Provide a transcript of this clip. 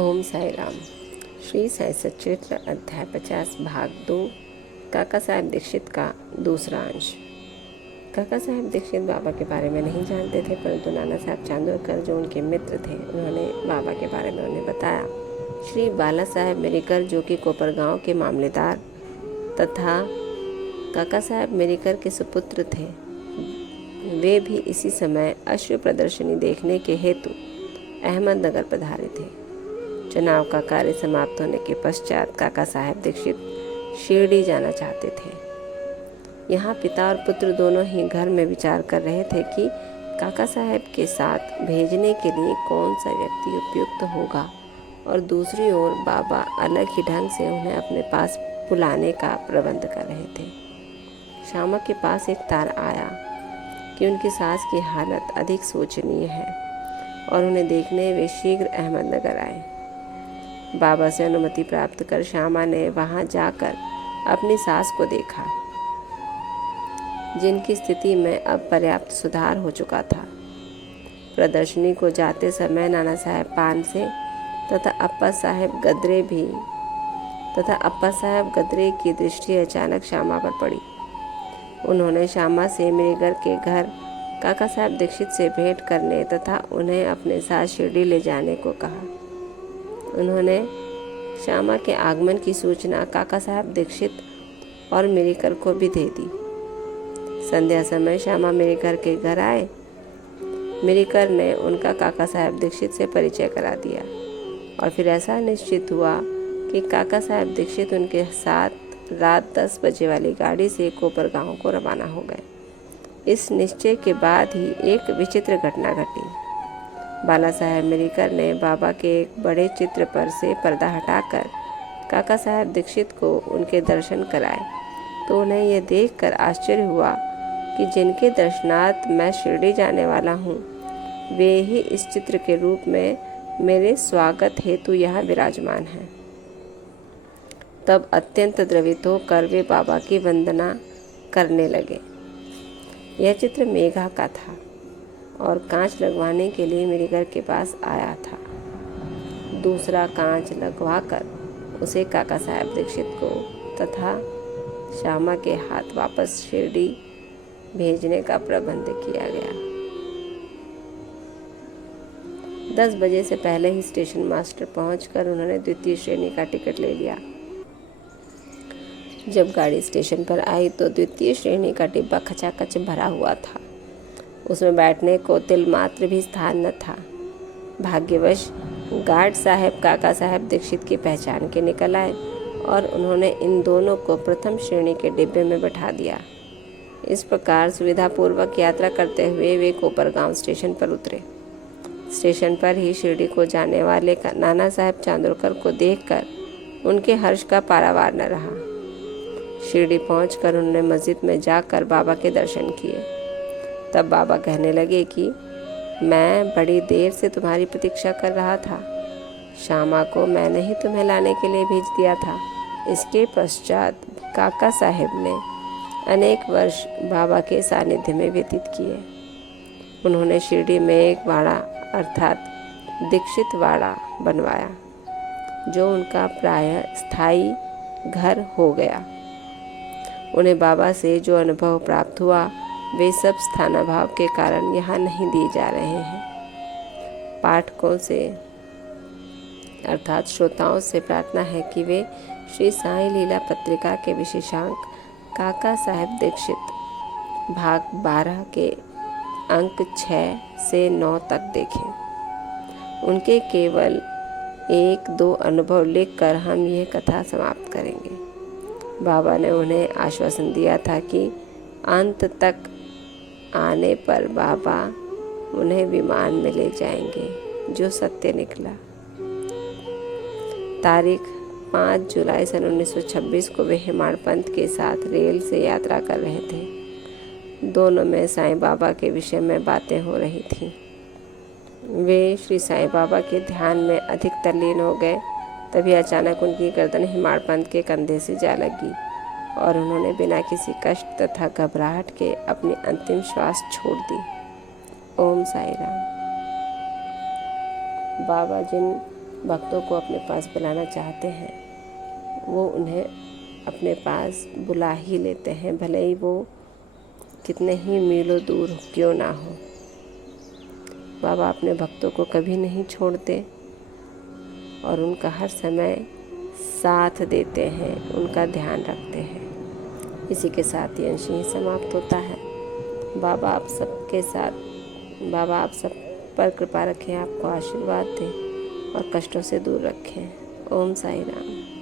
ओम साई राम। श्री साई सच्चरित्र अध्याय 50 भाग 2 काका साहेब दीक्षित का दूसरा अंश। काका साहेब दीक्षित बाबा के बारे में नहीं जानते थे, परंतु नाना साहब चांदोरकर जो उनके मित्र थे उन्होंने बाबा के बारे में उन्हें बताया। श्री बाला साहेब मेरिकर जो कि कोपरगांव के मामलेदार तथा काका साहेब मेरिकर के सुपुत्र थे, वे भी इसी समय अश्व प्रदर्शनी देखने के हेतु अहमदनगर पधारे थे। चुनाव का कार्य समाप्त होने के पश्चात काका साहेब दीक्षित शिरडी जाना चाहते थे। यहाँ पिता और पुत्र दोनों ही घर में विचार कर रहे थे कि काका साहेब के साथ भेजने के लिए कौन सा व्यक्ति उपयुक्त होगा, और दूसरी ओर बाबा अलग ही ढंग से उन्हें अपने पास बुलाने का प्रबंध कर रहे थे। श्यामा के पास एक तार आया कि उनकी सास की हालत अधिक शोचनीय है और उन्हें देखने वे शीघ्र अहमदनगर आए। बाबा से अनुमति प्राप्त कर श्यामा ने वहां जाकर अपनी सास को देखा, जिनकी स्थिति में अब पर्याप्त सुधार हो चुका था। प्रदर्शनी को जाते समय नाना साहेब पान से तथा अप्पा साहेब गदरे की दृष्टि अचानक श्यामा पर पड़ी। उन्होंने श्यामा से मेरे के घर काका साहब दीक्षित से भेंट करने तथा उन्हें अपने साथ शिरडी ले जाने को कहा। उन्होंने श्यामा के आगमन की सूचना काका साहब दीक्षित और मेरिकर को भी दे दी। संध्या समय श्यामा मेरिकर के घर आए। मेरिकर ने उनका काका साहब दीक्षित से परिचय करा दिया और फिर ऐसा निश्चित हुआ कि काका साहब दीक्षित उनके साथ रात 10 बजे वाली गाड़ी से कोपरगांव को रवाना हो गए। इस निश्चय के बाद ही एक विचित्र घटना घटी। बाला साहेब मेरिकर ने बाबा के एक बड़े चित्र पर से पर्दा हटाकर काका साहेब दीक्षित को उनके दर्शन कराए, तो उन्हें यह देखकर आश्चर्य हुआ कि जिनके दर्शनार्थ मैं शिरडी जाने वाला हूँ, वे ही इस चित्र के रूप में मेरे स्वागत हेतु यहाँ विराजमान हैं। तब अत्यंत द्रवित होकर वे बाबा की वंदना करने लगे। यह चित्र मेघा का था और कांच लगवाने के लिए मेरे घर के पास आया था। दूसरा कांच लगवाकर उसे काका साहब दीक्षित को तथा श्यामा के हाथ वापस शिरडी भेजने का प्रबंध किया गया। 10 बजे से पहले ही स्टेशन मास्टर पहुंचकर उन्होंने द्वितीय श्रेणी का टिकट ले लिया। जब गाड़ी स्टेशन पर आई तो द्वितीय श्रेणी का डिब्बा खचाखच भरा हुआ था। उसमें बैठने को तिल मात्र भी स्थान न था। भाग्यवश गार्ड साहब काका साहब दीक्षित की पहचान के निकल आए और उन्होंने इन दोनों को प्रथम श्रेणी के डिब्बे में बैठा दिया। इस प्रकार सुविधापूर्वक यात्रा करते हुए वे कोपरगांव स्टेशन पर उतरे। स्टेशन पर ही शिरडी को जाने वाले नाना साहब चांदोरकर को देखकर उनके हर्ष का पारावार न रहा। शिरडी पहुंचकर उन्होंने मस्जिद में जाकर बाबा के दर्शन किए। तब बाबा कहने लगे कि मैं बड़ी देर से तुम्हारी प्रतीक्षा कर रहा था। श्यामा को मैंने ही तुम्हें लाने के लिए भेज दिया था। इसके पश्चात काका साहेब ने अनेक वर्ष बाबा के सानिध्य में व्यतीत किए। उन्होंने शिरडी में एक वाड़ा अर्थात दीक्षित वाड़ा बनवाया, जो उनका प्रायः स्थायी घर हो गया। उन्हें बाबा से जो अनुभव प्राप्त हुआ, वे सब स्थानाभाव के कारण यहाँ नहीं दिए जा रहे हैं। पाठकों से अर्थात श्रोताओं से प्रार्थना है कि वे श्री साई लीला पत्रिका के विशेषांक काका साहेब दीक्षित भाग 12 के अंक 6 से 9 तक देखें। उनके केवल 1-2 अनुभव लिखकर हम यह कथा समाप्त करेंगे। बाबा ने उन्हें आश्वासन दिया था कि अंत तक आने पर बाबा उन्हें विमान में ले जाएंगे, जो सत्य निकला। तारीख 5 जुलाई सन 1926 को वे हेमाड़पंत के साथ रेल से यात्रा कर रहे थे। दोनों में साईं बाबा के विषय में बातें हो रही थीं। वे श्री साईं बाबा के ध्यान में अधिक तल्लीन हो गए। तभी अचानक उनकी गर्दन हेमाड़पंत के कंधे से जा लगी और उन्होंने बिना किसी कष्ट तथा घबराहट के अपनी अंतिम श्वास छोड़ दी। ओम साई राम। बाबा जिन भक्तों को अपने पास बुलाना चाहते हैं, वो उन्हें अपने पास बुला ही लेते हैं, भले ही वो कितने ही मीलों दूर क्यों ना हो। बाबा अपने भक्तों को कभी नहीं छोड़ते और उनका हर समय साथ देते हैं, उनका ध्यान रखते हैं। इसी के साथ ये अंश यहीं समाप्त होता है। बाबा आप सब पर कृपा रखें, आपको आशीर्वाद दें और कष्टों से दूर रखें। ओम साई राम।